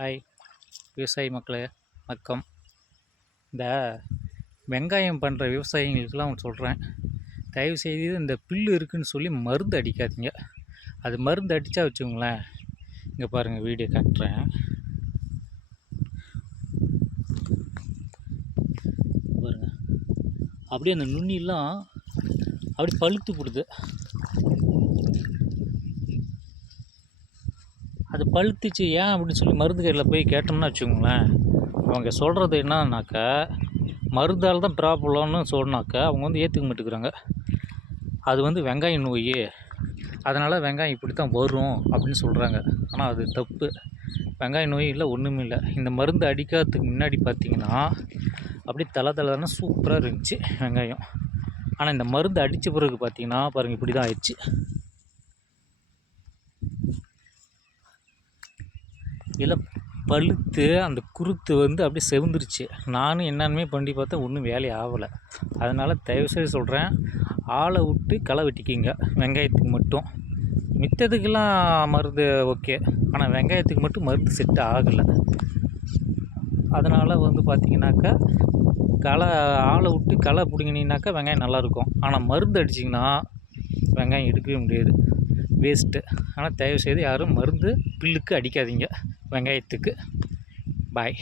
Hi விவசாயி மக்களே, வணக்கம். இந்த வெங்காயம் பண்ணுற விவசாயிகளுக்கெல்லாம் சொல்கிறேன், தயவுசெய்து இந்த புல்லு இருக்குதுன்னு சொல்லி மருந்து அடிக்காதீங்க. அது மருந்து அடித்தா வச்சுக்கோங்களேன், இங்கே பாருங்கள் வீடியோ காட்டுறேன் பாருங்கள், அப்படியே அந்த நுண்ணிலாம் அப்படி பழுத்து போடுது. அது பழுத்துச்சு ஏன் அப்படின்னு சொல்லி மருந்து கடையில் போய் கேட்டோம்னா வச்சுக்கோங்களேன், அவங்க சொல்கிறது என்னன்னாக்கா மருந்தால் தான் ப்ராப்ளம்னு சொன்னாக்கா அவங்க வந்து ஏற்றுக்க மாட்டேங்கிறாங்க. அது வெங்காய நோய், அதனால் வெங்காயம் இப்படி தான் வரும் அப்படின்னு சொல்கிறாங்க. ஆனால் அது தப்பு. வெங்காய நோய் இல்லை, ஒன்றுமே இல்லை. இந்த மருந்து அடிக்கிறதுக்கு முன்னாடி பார்த்திங்கன்னா அப்படியே தலை சூப்பராக இருந்துச்சு வெங்காயம். ஆனால் இந்த மருந்து அடித்த பிறகு பார்த்திங்கன்னா பாருங்கள், இப்படி தான் ஆயிடுச்சு. இல்லை பழுத்து அந்த குருத்து அப்படியே செவந்துருச்சு. நானும் என்னென்னமே பண்ணி பார்த்தேன், ஒன்றும் வேலையை ஆகலை. அதனால் தயவுசெய்து சொல்கிறேன், ஆளை விட்டு களை வெட்டிக்கிங்க வெங்காயத்துக்கு மட்டும். மித்ததுக்கெல்லாம் மருந்து ஓகே, ஆனால் வெங்காயத்துக்கு மட்டும் மருந்து செட் ஆகலை. அதனால் பார்த்திங்கனாக்கா ஆளை விட்டு களை பிடிங்கினீங்கனாக்கா வெங்காயம் நல்லாயிருக்கும். ஆனால் மருந்து அடிச்சிங்கன்னா வெங்காயம் எடுக்கவே முடியாது, வேஸ்ட்டு. ஆனால் தயவுசெய்து யாரும் மருந்து புல்லுக்கு அடிக்காதீங்க, வெங்காயத்துக்கு. பாய்.